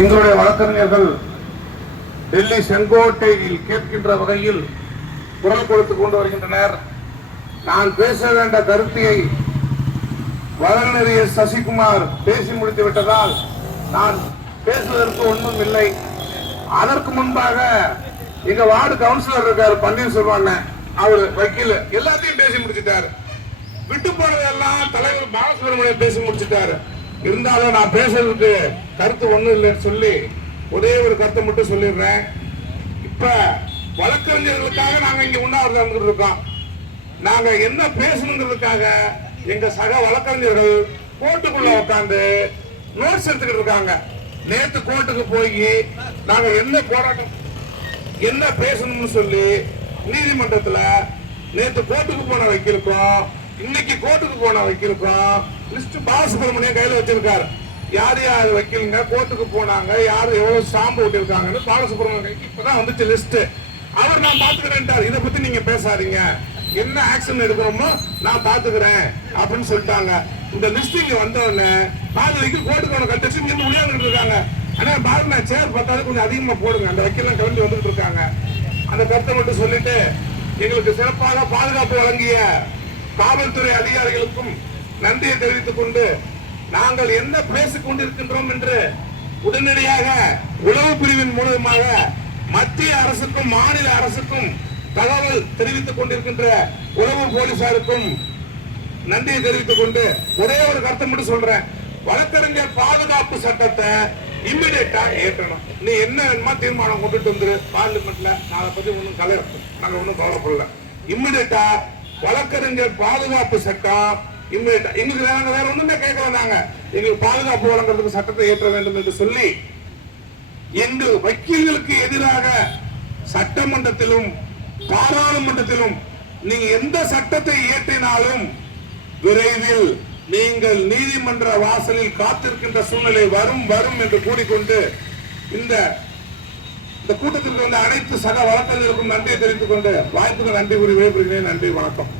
எங்களுடைய வழக்கறிஞர்கள் டெல்லி செங்கோட்டையில் கேட்கின்ற வகையில் குரல் கொடுத்துக் கொண்டு வருகின்றனர். நான் பேச வேண்ட கருத்தியை வழக்கறிஞர் சசிகுமார் பேசி முடித்து விட்டதால் நான் பேசுவதற்கு ஒன்றும் இல்லை. அதற்கு முன்பாக எங்க வார்டு கவுன்சிலர் இருக்காரு பன்னீர்செல்வம் அவர் வக்கீல். எல்லாத்தையும் பேசி முடிச்சிட்டாரு. விட்டு போனதெல்லாம் தலைவர் பாலசுப்ரமணியம் பேசி முடிச்சிட்டாரு. இருந்தாலும் நான் பேசுறதுக்கு கருத்து ஒன்றும் இல்லைன்னு சொல்லி ஒரே ஒரு கருத்தை மட்டும் சொல்லிடுறேன். இப்ப வழக்கறிஞர்களுக்காக நாங்க இங்க உண்ணாவிரதம் இருக்கோம். நாங்க என்ன பேசணுங்கிறதுக்காக எங்க சக வழக்கறிஞர்கள் கோர்ட்டுக்குள்ள உட்காந்து நோட்ஸ் எடுத்துக்கிட்டு இருக்காங்க. நேத்து கோர்ட்டுக்கு போய் நாங்க என்ன போராட்டம் என்ன பேசணும்னு சொல்லி நீதிமன்றத்துல நேத்து கோர்ட்டுக்கு போன வக்கீலுக்கும் இன்னைக்கு கோர்ட்டுக்கு போன வக்கீலுக்கும் லிஸ்ட் பாலசுப்ரமணியம் கையில வச்சிருக்காரு. யார் யார் வக்கீலுங்க கோர்ட்டுக்கு போனாங்க யார் எவ்வளவு ஸ்டாம்பு விட்டிருக்காங்கன்னு பாலசுப்ரமணியம் கைக்கு இப்பதான் வந்துச்சு லிஸ்ட் அவர் நான் பாத்துக்கிறேன்ட்டார் இதை பத்தி நீங்க பேசாதீங்க. என்ன ஆக்ஷன் எடுக்கிறோமோ நான் பாத்துக்கிறேன் அப்படின்னு சொல்லிட்டாங்க. இந்த லிஸ்ட் இங்க வந்தோடனே உடனே கோர்ட்டுக்கு அவனை கட்டச்சு இங்க முடியாதுன்னு இருக்காங்க. ஆனா பாருங்க சேர் பார்த்தாலும் கொஞ்சம் அதிகமா போடுங்க. அந்த வக்கீலாம் கிளம்பி வந்துட்டு இருக்காங்க. அந்த கருத்தை மட்டும் சொல்லிட்டு எங்களுக்கு சிறப்பாக பாதுகாப்பு வழங்கிய காவல்துறை அதிகாரிகளுக்கும் நன்றியை தெரிவித்துக் கொண்டு நாங்கள் என்ன பேசிக் கொண்டிருக்கின்றோம் என்று உடனடியாக உளவு பிரிவின் மூலமாக மத்திய அரசுக்கும் மாநில அரசுக்கும் தகவல் தெரிவித்துக் கொண்டிருக்கின்ற உளவு போலீசாருக்கும் நன்றியை தெரிவித்துக் கொண்டு ஒரே ஒரு கருத்தை மட்டும் சொல்றேன். வழக்கறிஞர் பாதுகாப்பு சட்டத்தை இம்மிடியட்டா ஏற்றணும். நீ என்ன வேணுமா தீர்மானம் கொண்டுட்டு வந்துரு. பார்லிமெண்ட்ல நான் அதை பத்தி ஒன்றும் கலை நாங்க ஒன்றும் கவலைப்படல. இம்மிடியட்டா வழக்கறிஞர் பாதுகாப்பு சட்டம் இன்னைக்கு எங்களுக்கு நாங்க வேற ஒண்ணுமே கேட்கல நாங்க எங்களுக்கு பாதுகாப்பு வழங்குறதுக்கு சட்டத்தை ஏற்ற வேண்டும் என்று சொல்லி எங்கள் வக்கீல்களுக்கு எதிராக சட்டமன்றத்திலும் பாராளுமன்றத்திலும் நீங்க எந்த சட்டத்தை இயற்றினாலும் விரைவில் நீங்கள் நீதிமன்ற வாசலில் காத்திருக்கின்ற சூழ்நிலை வரும் வரும் என்று கூறிக்கொண்டு இந்த இந்த கூட்டத்திற்கு வந்த அனைத்து சக வழக்கறிஞர்களுக்கும் நன்றியை தெரிவித்துக் கொண்டு வாய்ப்புக்கு நன்றி கூறி விடைபெறுகிறேன். நன்றி வணக்கம்.